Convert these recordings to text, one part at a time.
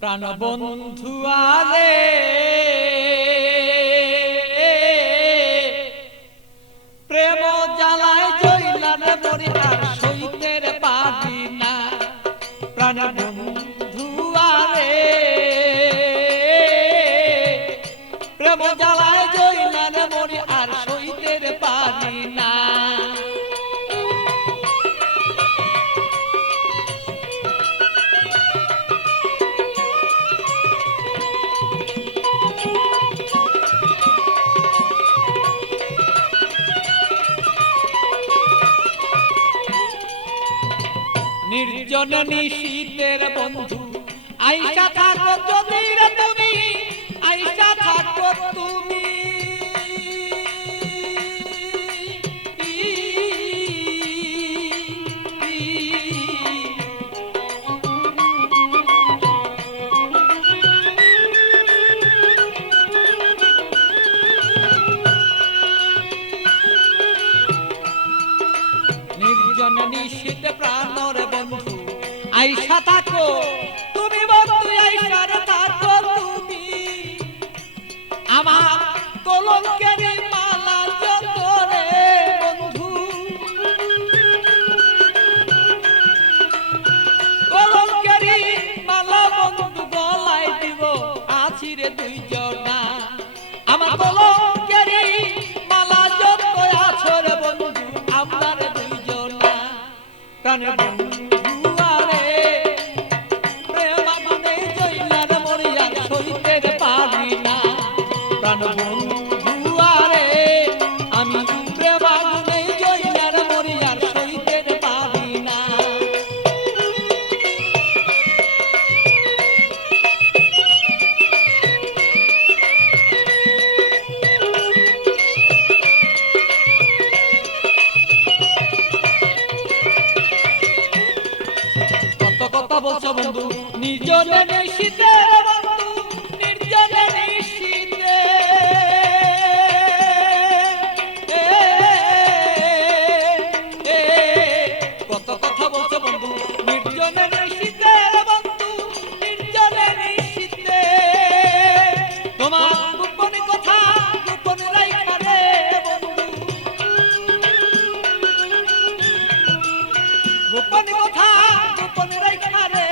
প্রাণবন্ধু আরে প্রেম জ্বালায় জইলার মরি আর সইতের পারি না। প্রাণবন্ধু আরে প্রেম জ্বালায় জইলার মরি আর সইতের পারি না। নির্জন নিশীতের বন্ধু আইসা থাকো যদি রে তুমি, আইসা থাকো তুমি। নির্জন নিশীত প্রাণর বন্ধু আইসা থাকো তুমি, বন্ধু আইসা থাকো তুমি। আমার কলঙ্কের মালা যত রে বন্ধু, কলঙ্কের মালা বন্ধু গলায় দিব আছি রে দুইজনা। আমার কলঙ্কের মালা যত আছো রে বন্ধু আমরা রে দুইজনা। প্রাণের বন্ধু প্রাণবন্ধু আরে আমি প্রেম আগুনে জইলার মরি আর সইতে পারি না। কত কথা বলছো বন্ধু নিজনে নিশিতে বন্ধু, নির্জনে নিশিতে কত কথা বলছো বন্ধু নির্জনে নিশিতে বন্ধু, নির্জনে নিশিতে। তোমার গোপন কথা গোপন রাইখা রে বন্ধু, গোপন কথা গোপন রাইখা রে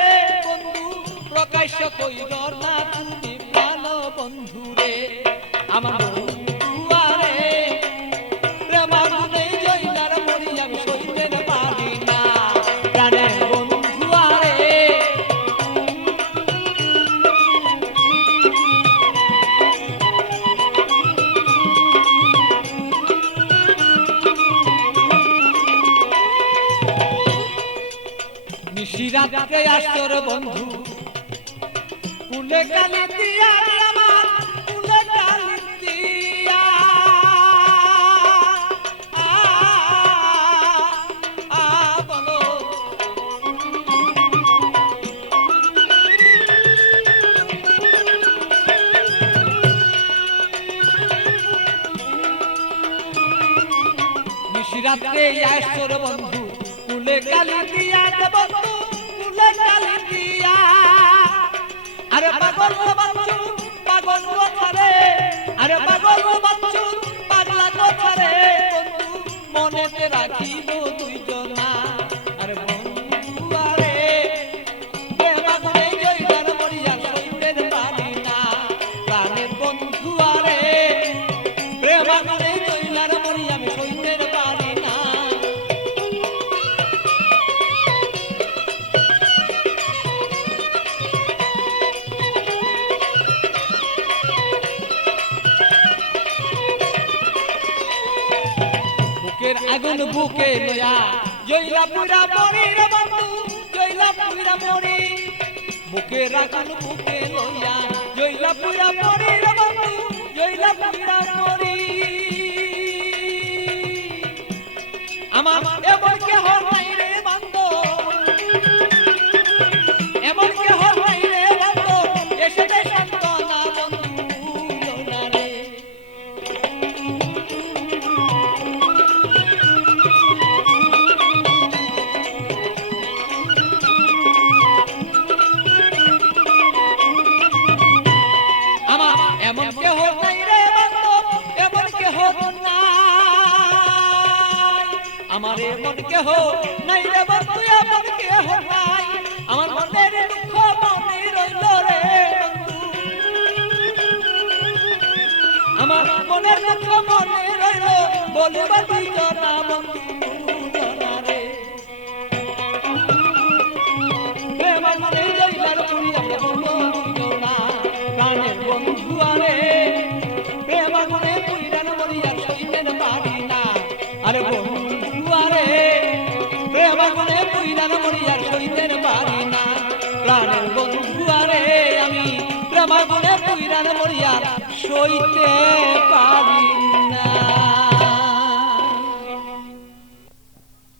বন্ধু। প্রকাশ্য কইর না তুমি প্রাণ বন্ধু রে। আমার বন্ধু আরে প্রেম আগুনে জইলার মরি আমি সইতে পারি না। প্রাণের বন্ধু আরে নিশিরাতে আসর বন্ধু কুলে কালি দিয়া আমার কুলে কালি দিয়া। বলো নিশিরাতে আসর বন্ধু কুলে কালি দিয়া বন্ধু, কুলে কালি দিয়া। আরে পাগল বাচ্চু পাগল কথা রে, আরে পাগল বাচ্চু পাগলা কথা রে বন্ধু মনেতে রাখিব দুইজনা। আরে বন্ধু আরে প্রেম আগুনে জইলার মরি আর সইতে পারি না। প্রাণের বন্ধু আরে প্রেম আগুনে জইলার মরি আমি সইতে পারি না। বুকের আগুন বুকে লয়া জইলা পুরা মরি রে বন্ধু, জইলা পুরা মরি। বুকের আগুন বুকে লয়া জইলা পুরা মরি রে বন্ধু, জইলা পুরা মরি। আমার এমন কেহ নাই রে বন্ধু, এমন কেহ নাই রে বন্ধু এসে দে সান্তনা বন্ধু না রে। আপন কেহ নাই রে বন্ধু আপন কেহ নাই আমার মনের দুঃখ মনে রইল রে বন্ধু আমার মনের দুঃখ মনে রইল বলিবা তুই জনা বন্ধু জনা রে প্রেম মনে রইলার পুরি আমরা বলবো জনা প্রাণের বন্ধু আরে প্রেম মনে পুইরান মরিয়ার সইতেন পারি না আরে বন্ধু আরে প্রেম মনে পুইরান মরিয়ার সইতেন পারি না প্রাণের বন্ধু আরে আমি প্রেম মনে পুইরান মরিয়ার সইতে পারি